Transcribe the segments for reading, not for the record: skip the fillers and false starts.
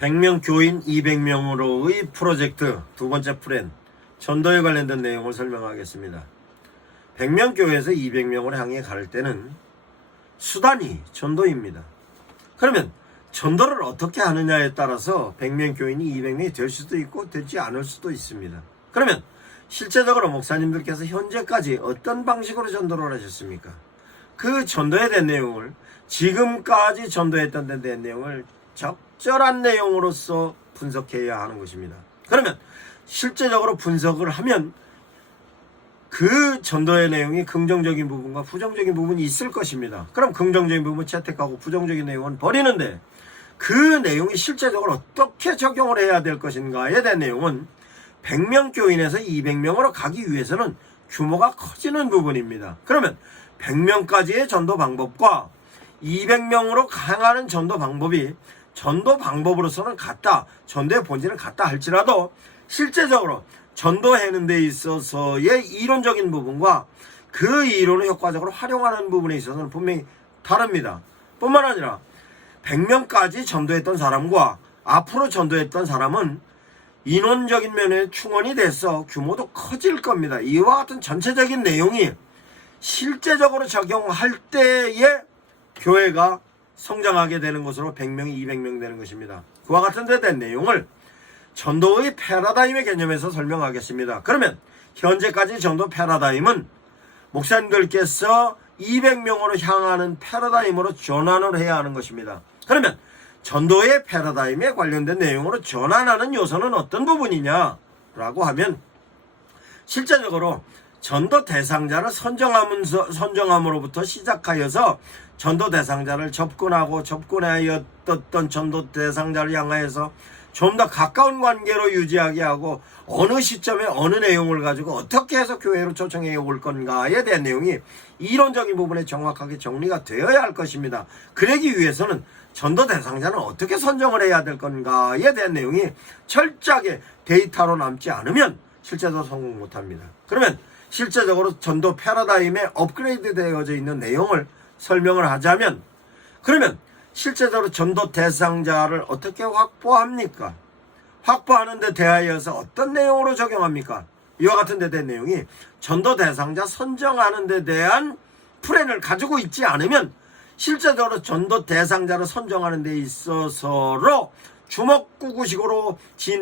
100명 교인 200명으로의 프로젝트 두 번째 플랜 전도에 관련된 내용을 설명하겠습니다. 100명 교회에서 200명으로 향해 갈 때는 수단이 전도입니다. 그러면 전도를 어떻게 하느냐에 따라서 100명 교인이 200명이 될 수도 있고 되지 않을 수도 있습니다. 그러면 실제적으로 목사님들께서 현재까지 어떤 방식으로 전도를 하셨습니까? 그 전도에 대한 내용을 지금까지 전도했던 데 대한 내용을 적절한 내용으로서 분석해야 하는 것입니다. 그러면 실제적으로 분석을 하면 그 전도의 내용이 긍정적인 부분과 부정적인 부분이 있을 것입니다. 그럼 긍정적인 부분은 채택하고 부정적인 내용은 버리는데 그 내용이 실제적으로 어떻게 적용을 해야 될 것인가에 대한 내용은 100명 교인에서 200명으로 가기 위해서는 규모가 커지는 부분입니다. 그러면 100명까지의 전도 방법과 200명으로 향하는 전도 방법이 전도 방법으로서는 같다, 전도의 본질은 같다 할지라도 실제적으로 전도하는 데 있어서의 이론적인 부분과 그 이론을 효과적으로 활용하는 부분에 있어서는 분명히 다릅니다. 뿐만 아니라 100명까지 전도했던 사람과 앞으로 전도했던 사람은 인원적인 면에 충원이 돼서 규모도 커질 겁니다. 이와 같은 전체적인 내용이 실제적으로 적용할 때에 교회가 성장하게 되는 것으로 100명이 200명 되는 것입니다. 그와 같은 데 대한 내용을 전도의 패러다임의 개념에서 설명하겠습니다. 그러면 현재까지 전도 패러다임은 목사님들께서 200명으로 향하는 패러다임으로 전환을 해야 하는 것입니다. 그러면 전도의 패러다임에 관련된 내용으로 전환하는 요소는 어떤 부분이냐라고 하면 실제적으로 전도 대상자를 선정함으로부터 시작하여서 전도 대상자를 접근하였던 전도 대상자를 향하여서 좀 더 가까운 관계로 유지하게 하고 어느 시점에 어느 내용을 가지고 어떻게 해서 교회로 초청해 올 건가에 대한 내용이 이론적인 부분에 정확하게 정리가 되어야 할 것입니다. 그러기 위해서는 전도 대상자는 어떻게 선정을 해야 될 건가에 대한 내용이 철저하게 데이터로 남지 않으면 실제로 성공 못합니다. 그러면 실제적으로 전도 패러다임에 업그레이드 되어져 있는 내용을 설명을 하자면 그러면 실제적으로 전도 대상자를 어떻게 확보합니까? 확보하는 데 대하여서 어떤 내용으로 적용합니까? 이와 같은 데 대한 내용이 전도 대상자 선정하는 데 대한 플랜을 가지고 있지 않으면 실제적으로 전도 대상자를 선정하는 데 있어서로 주먹구구식으로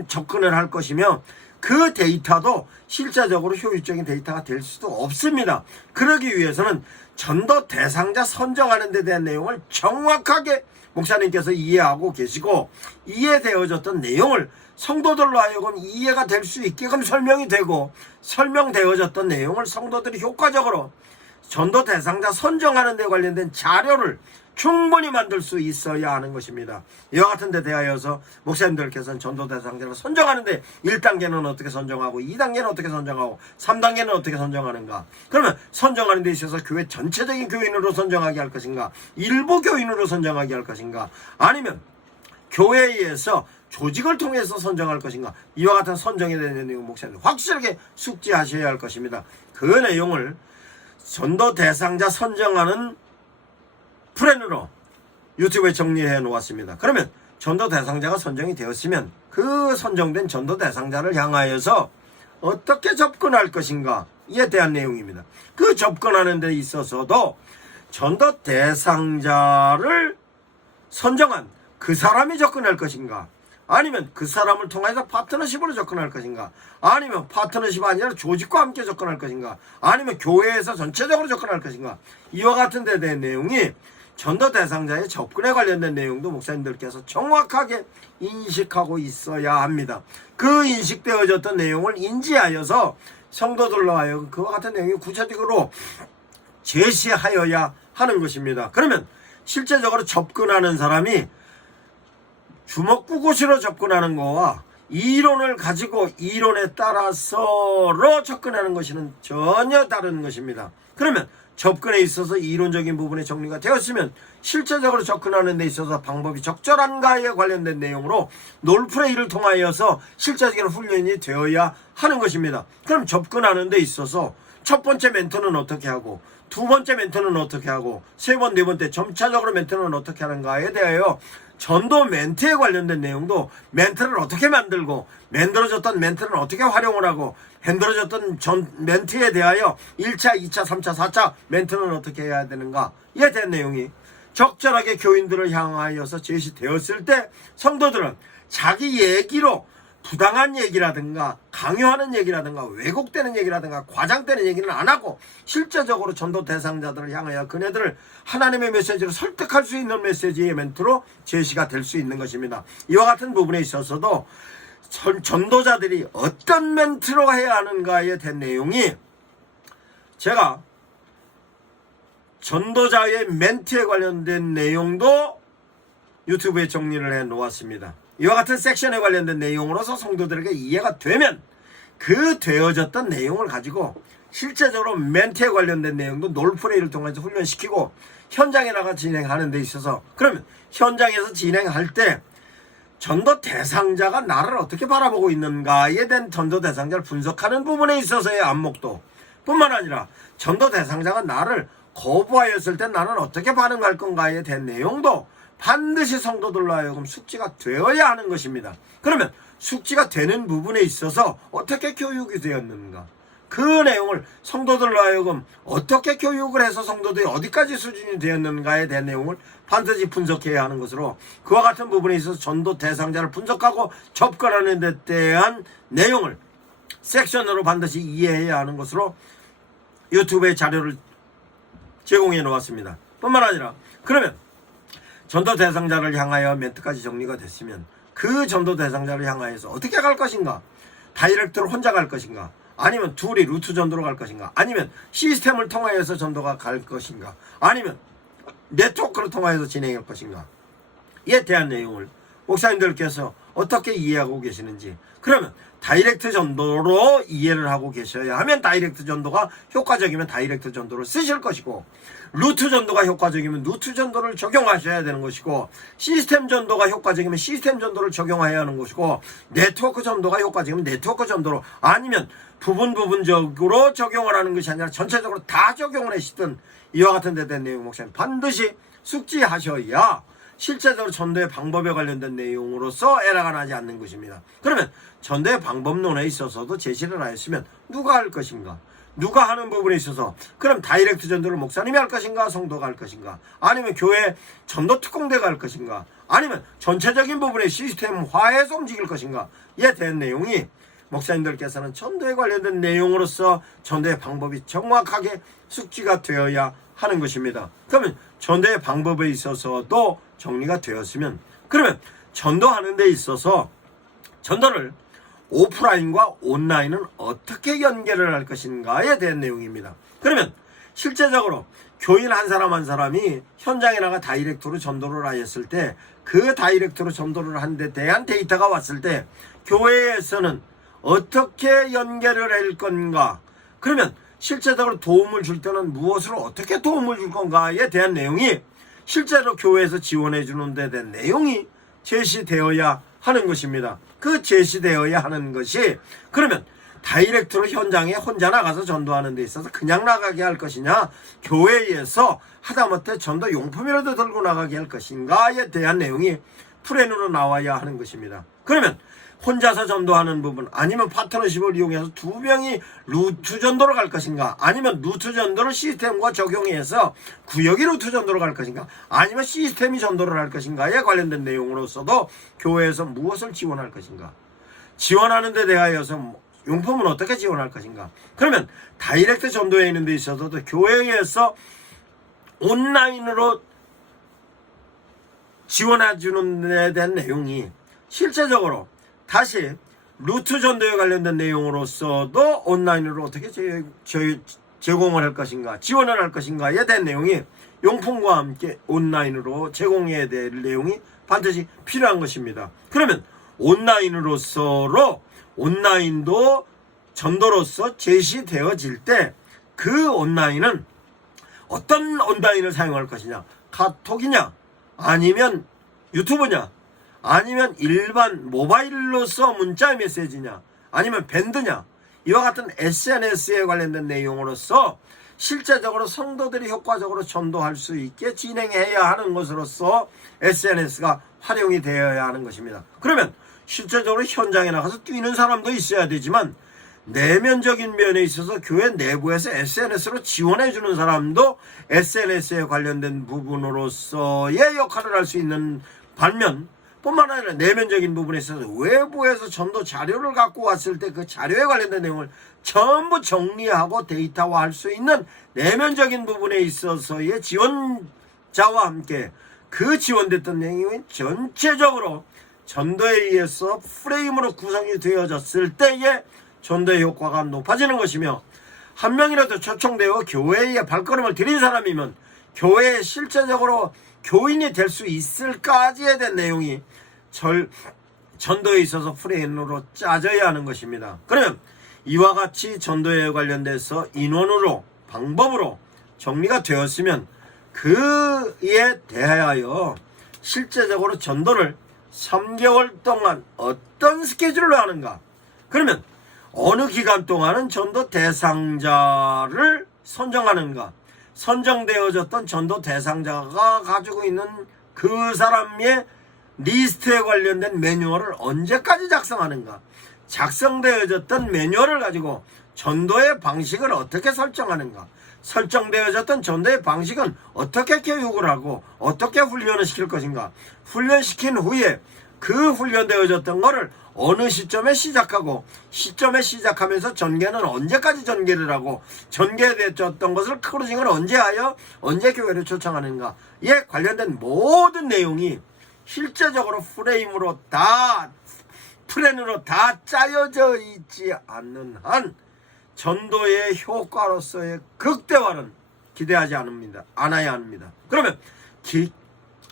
접근을 할 것이며 그 데이터도 실제적으로 효율적인 데이터가 될 수도 없습니다. 그러기 위해서는 전도 대상자 선정하는 데 대한 내용을 정확하게 목사님께서 이해하고 계시고 이해되어졌던 내용을 성도들로 하여금 이해가 될 수 있게끔 설명이 되고 설명되어졌던 내용을 성도들이 효과적으로 전도 대상자 선정하는 데 관련된 자료를 충분히 만들 수 있어야 하는 것입니다. 이와 같은 데 대하여서 목사님들께서는 전도 대상자를 선정하는데 1단계는 어떻게 선정하고 2단계는 어떻게 선정하고 3단계는 어떻게 선정하는가? 그러면 선정하는 데 있어서 교회 전체적인 교인으로 선정하게 할 것인가? 일부 교인으로 선정하게 할 것인가? 아니면 교회에서 조직을 통해서 선정할 것인가? 이와 같은 선정에 대한 내용 목사님 확실하게 숙지하셔야 할 것입니다. 그 내용을 전도 대상자 선정하는 플랜으로 유튜브에 정리해 놓았습니다. 그러면 전도 대상자가 선정이 되었으면 그 선정된 전도 대상자를 향하여서 어떻게 접근할 것인가 이에 대한 내용입니다. 그 접근하는 데 있어서도 전도 대상자를 선정한 그 사람이 접근할 것인가 아니면 그 사람을 통해서 파트너십으로 접근할 것인가 아니면 파트너십 아니라 조직과 함께 접근할 것인가 아니면 교회에서 전체적으로 접근할 것인가 이와 같은 데 대한 내용이 전도 대상자의 접근에 관련된 내용도 목사님들께서 정확하게 인식하고 있어야 합니다. 그 인식되어졌던 내용을 인지하여서 성도들로 하여금 그와 같은 내용이 구체적으로 제시하여야 하는 것입니다. 그러면 실제적으로 접근하는 사람이 주먹구구시로 접근하는 거와 이론을 가지고 이론에 따라서로 접근하는 것은 전혀 다른 것입니다. 그러면 접근에 있어서 이론적인 부분이 정리가 되었으면 실제적으로 접근하는 데 있어서 방법이 적절한가에 관련된 내용으로 롤플레이를 통하여서 실제적인 훈련이 되어야 하는 것입니다. 그럼 접근하는 데 있어서 첫 번째 멘토는 어떻게 하고 두 번째 멘토는 어떻게 하고 세 번, 네 번째 점차적으로 멘토는 어떻게 하는가에 대하여 전도 멘트에 관련된 내용도 멘트를 어떻게 만들고 만들어졌던 멘트는 어떻게 활용을 하고 만들어졌던 멘트에 대하여 1차, 2차, 3차, 4차 멘트는 어떻게 해야 되는가에 대한 내용이 적절하게 교인들을 향하여서 제시되었을 때 성도들은 자기 얘기로 부당한 얘기라든가 강요하는 얘기라든가 왜곡되는 얘기라든가 과장되는 얘기는 안 하고 실제적으로 전도 대상자들을 향하여 그네들을 하나님의 메시지로 설득할 수 있는 메시지의 멘트로 제시가 될 수 있는 것입니다. 이와 같은 부분에 있어서도 전도자들이 어떤 멘트로 해야 하는가에 대한 내용이 제가 전도자의 멘트에 관련된 내용도 유튜브에 정리를 해 놓았습니다. 이와 같은 섹션에 관련된 내용으로서 성도들에게 이해가 되면 그 되어졌던 내용을 가지고 실제적으로 멘트에 관련된 내용도 롤플레이를 통해서 훈련시키고 현장에 나가 진행하는 데 있어서 그러면 현장에서 진행할 때 전도 대상자가 나를 어떻게 바라보고 있는가에 대한 전도 대상자를 분석하는 부분에 있어서의 안목도 뿐만 아니라 전도 대상자가 나를 거부하였을 때 나는 어떻게 반응할 건가에 대한 내용도 반드시 성도들로 하여금 숙지가 되어야 하는 것입니다. 그러면 숙지가 되는 부분에 있어서 어떻게 교육이 되었는가, 그 내용을 성도들로 하여금 어떻게 교육을 해서 성도들이 어디까지 수준이 되었는가에 대한 내용을 반드시 분석해야 하는 것으로 그와 같은 부분에 있어서 전도 대상자를 분석하고 접근하는 데 대한 내용을 섹션으로 반드시 이해해야 하는 것으로 유튜브에 자료를 제공해 놓았습니다. 뿐만 아니라 그러면 전도 대상자를 향하여 멘트까지 정리가 됐으면 그 전도 대상자를 향하여서 어떻게 갈 것인가, 다이렉트로 혼자 갈 것인가, 아니면 둘이 루트 전도로 갈 것인가, 아니면 시스템을 통하여서 전도가 갈 것인가, 아니면 네트워크를 통하여서 진행할 것인가 에 대한 내용을 목사님들께서 어떻게 이해하고 계시는지, 그러면 다이렉트 전도로 이해를 하고 계셔야 하면 다이렉트 전도가 효과적이면 다이렉트 전도를 쓰실 것이고, 루트 전도가 효과적이면 루트 전도를 적용하셔야 되는 것이고, 시스템 전도가 효과적이면 시스템 전도를 적용해야 하는 것이고, 네트워크 전도가 효과적이면 네트워크 전도로, 아니면 부분적으로 적용을 하는 것이 아니라 전체적으로 다 적용을 하시든 이와 같은 데 대한 내용 목사님 반드시 숙지하셔야 실제적으로 전도의 방법에 관련된 내용으로서 에러가 나지 않는 것입니다. 그러면 전도의 방법론에 있어서도 제시를 하였으면 누가 할 것인가, 누가 하는 부분에 있어서 그럼 다이렉트 전도를 목사님이 할 것인가, 성도가 할 것인가, 아니면 교회 전도 특공대가 할 것인가, 아니면 전체적인 부분의 시스템화해서 움직일 것인가에 대한 내용이 목사님들께서는 전도에 관련된 내용으로서 전도의 방법이 정확하게 숙지가 되어야 하는 것입니다. 그러면 전도의 방법에 있어서도 정리가 되었으면 그러면 전도하는 데 있어서 전도를 오프라인과 온라인은 어떻게 연결을 할 것인가에 대한 내용입니다. 그러면 실제적으로 교인 한 사람 한 사람이 현장에 나가 다이렉트로 전도를 하였을 때 그 다이렉트로 전도를 한 데 대한 데이터가 왔을 때 교회에서는 어떻게 연결을 할 건가, 그러면 실제적으로 도움을 줄 때는 무엇으로 어떻게 도움을 줄 건가에 대한 내용이 실제로 교회에서 지원해 주는 데 대한 내용이 제시되어야 하는 것입니다. 그 제시되어야 하는 것이 그러면 다이렉트로 현장에 혼자 나가서 전도하는 데 있어서 그냥 나가게 할 것이냐, 교회에서 하다못해 전도 용품이라도 들고 나가게 할 것인가에 대한 내용이 프랜으로 나와야 하는 것입니다. 그러면 혼자서 전도하는 부분, 아니면 파트너십을 이용해서 두 명이 루트 전도로 갈 것인가, 아니면 루트 전도를 시스템과 적용해서 구역이 루트 전도로 갈 것인가, 아니면 시스템이 전도를 할 것인가에 관련된 내용으로서도 교회에서 무엇을 지원할 것인가, 지원하는 데 대하여서 용품은 어떻게 지원할 것인가. 그러면 다이렉트 전도에 있는 데 있어서도 교회에서 온라인으로 지원해 주는 데 대한 내용이 실제적으로 다시 루트 전도에 관련된 내용으로서도 온라인으로 어떻게 제공을 할 것인가, 지원을 할 것인가에 대한 내용이 용품과 함께 온라인으로 제공해야 될 내용이 반드시 필요한 것입니다. 그러면 온라인도 전도로서 제시되어질 때 그 온라인은 어떤 온라인을 사용할 것이냐, 카톡이냐, 아니면 유튜브냐, 아니면 일반 모바일로서 문자 메시지냐, 아니면 밴드냐, 이와 같은 SNS에 관련된 내용으로서 실제적으로 성도들이 효과적으로 전도할 수 있게 진행해야 하는 것으로서 SNS가 활용이 되어야 하는 것입니다. 그러면 실제적으로 현장에 나가서 뛰는 사람도 있어야 되지만 내면적인 면에 있어서 교회 내부에서 SNS로 지원해 주는 사람도 SNS에 관련된 부분으로서의 역할을 할 수 있는 반면 뿐만 아니라 내면적인 부분에 있어서 외부에서 전도 자료를 갖고 왔을 때 그 자료에 관련된 내용을 전부 정리하고 데이터화할 수 있는 내면적인 부분에 있어서의 지원자와 함께 그 지원됐던 내용이 전체적으로 전도에 의해서 프레임으로 구성이 되어졌을 때에 전도의 효과가 높아지는 것이며, 한 명이라도 초청되어 교회에 발걸음을 들인 사람이면 교회에 실제적으로 교인이 될 수 있을까지에 대한 내용이 전도에 있어서 프레임으로 짜져야 하는 것입니다. 그러면 이와 같이 전도에 관련돼서 인원으로 방법으로 정리가 되었으면 그에 대하여 실제적으로 전도를 3개월 동안 어떤 스케줄로 하는가, 그러면 어느 기간 동안은 전도 대상자를 선정하는가, 선정되어졌던 전도 대상자가 가지고 있는 그 사람의 리스트에 관련된 매뉴얼을 언제까지 작성하는가, 작성되어졌던 매뉴얼을 가지고 전도의 방식을 어떻게 설정하는가, 설정되어졌던 전도의 방식은 어떻게 교육을 하고 어떻게 훈련을 시킬 것인가, 훈련시킨 후에 그 훈련되어졌던 거를 어느 시점에 시작하고 시점에 시작하면서 전개는 언제까지 전개를 하고 전개되었던 것을 크루징을 언제 하여 언제 교회를 초청하는가에 관련된 모든 내용이 실제적으로 프레임으로 다 플랜으로 다 짜여져 있지 않는 한 전도의 효과로서의 극대화는 기대하지 않아야 합니다. 그러면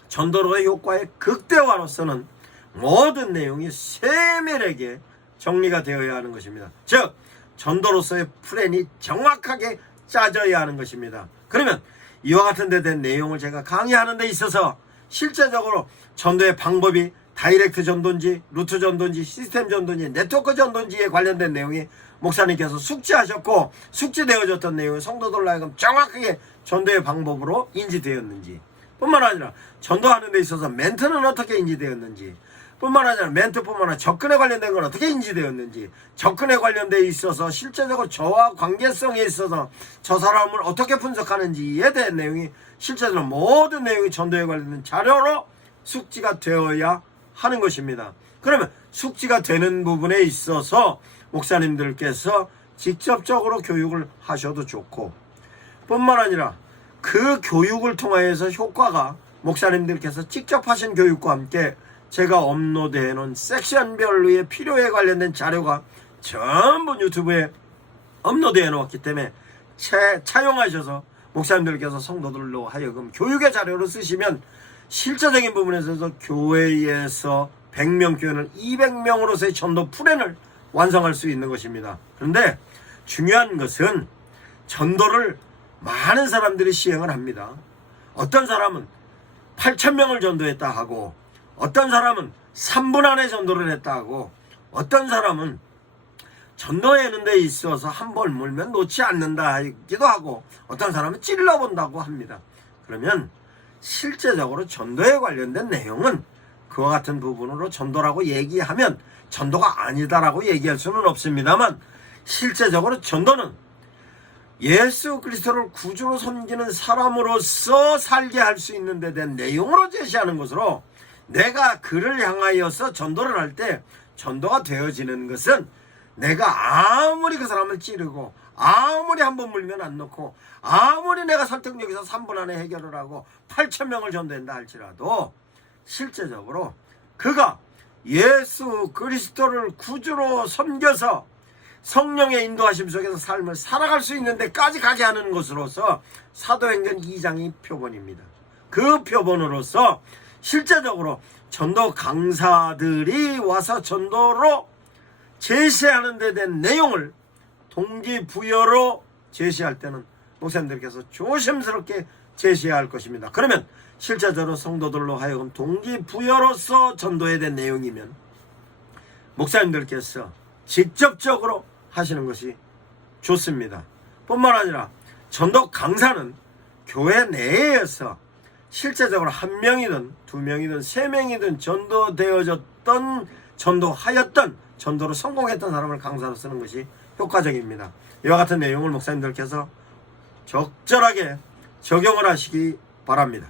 전도로의 효과의 극대화로서는 모든 내용이 세밀하게 정리가 되어야 하는 것입니다. 즉 전도로서의 플랜이 정확하게 짜져야 하는 것입니다. 그러면 이와 같은 데 대한 내용을 제가 강의하는 데 있어서 실제적으로 전도의 방법이 다이렉트 전도인지 루트 전도인지 시스템 전도인지 네트워크 전도인지에 관련된 내용이 목사님께서 숙지하셨고 숙지되어졌던 내용이 성도들로 하여금 정확하게 전도의 방법으로 인지되었는지, 뿐만 아니라 전도하는 데 있어서 멘트는 어떻게 인지되었는지, 뿐만 아니라 멘트뿐만 아니라 접근에 관련된 건 어떻게 인지되었는지, 접근에 관련돼 있어서 실제적으로 저와 관계성에 있어서 저 사람을 어떻게 분석하는지에 대한 내용이 실제적으로 모든 내용이 전도에 관련된 자료로 숙지가 되어야 하는 것입니다. 그러면 숙지가 되는 부분에 있어서 목사님들께서 직접적으로 교육을 하셔도 좋고, 뿐만 아니라 그 교육을 통하여서 효과가 목사님들께서 직접 하신 교육과 함께 제가 업로드해 놓은 섹션별로의 필요에 관련된 자료가 전부 유튜브에 업로드해 놓았기 때문에 차용하셔서 목사님들께서 성도들로 하여금 교육의 자료를 쓰시면 실제적인 부분에서 교회에서 100명 교회는 200명으로서의 전도 플랜을 완성할 수 있는 것입니다. 그런데 중요한 것은 전도를 많은 사람들이 시행을 합니다. 어떤 사람은 8,000명을 전도했다 하고, 어떤 사람은 3분 안에 전도를 했다 하고, 어떤 사람은 전도하는 데 있어서 한 번 물면 놓지 않는다 하기도 하고, 어떤 사람은 찔러본다고 합니다. 그러면 실제적으로 전도에 관련된 내용은 그와 같은 부분으로 전도라고 얘기하면 전도가 아니다라고 얘기할 수는 없습니다만, 실제적으로 전도는 예수 그리스도를 구주로 섬기는 사람으로서 살게 할 수 있는 데 대한 내용으로 제시하는 것으로, 내가 그를 향하여서 전도를 할 때 전도가 되어지는 것은 내가 아무리 그 사람을 찌르고 아무리 한 번 물면 안 놓고 아무리 내가 설득력에서 3분 안에 해결을 하고 8,000명을 전도한다 할지라도 실제적으로 그가 예수 그리스도를 구주로 섬겨서 성령의 인도하심 속에서 삶을 살아갈 수 있는 데까지 가게 하는 것으로서 사도행전 2장이 표본입니다. 그 표본으로서 실제적으로 전도 강사들이 와서 전도로 제시하는 데 대한 내용을 동기부여로 제시할 때는 목사님들께서 조심스럽게 제시해야 할 것입니다. 그러면 실제적으로 성도들로 하여금 동기부여로서 전도에 대한 내용이면 목사님들께서 직접적으로 하시는 것이 좋습니다. 뿐만 아니라 전도 강사는 교회 내에서 실제적으로 한 명이든 두 명이든 세 명이든 전도되어졌던, 전도하였던, 전도로 성공했던 사람을 강사로 쓰는 것이 효과적입니다. 이와 같은 내용을 목사님들께서 적절하게 적용을 하시기 바랍니다.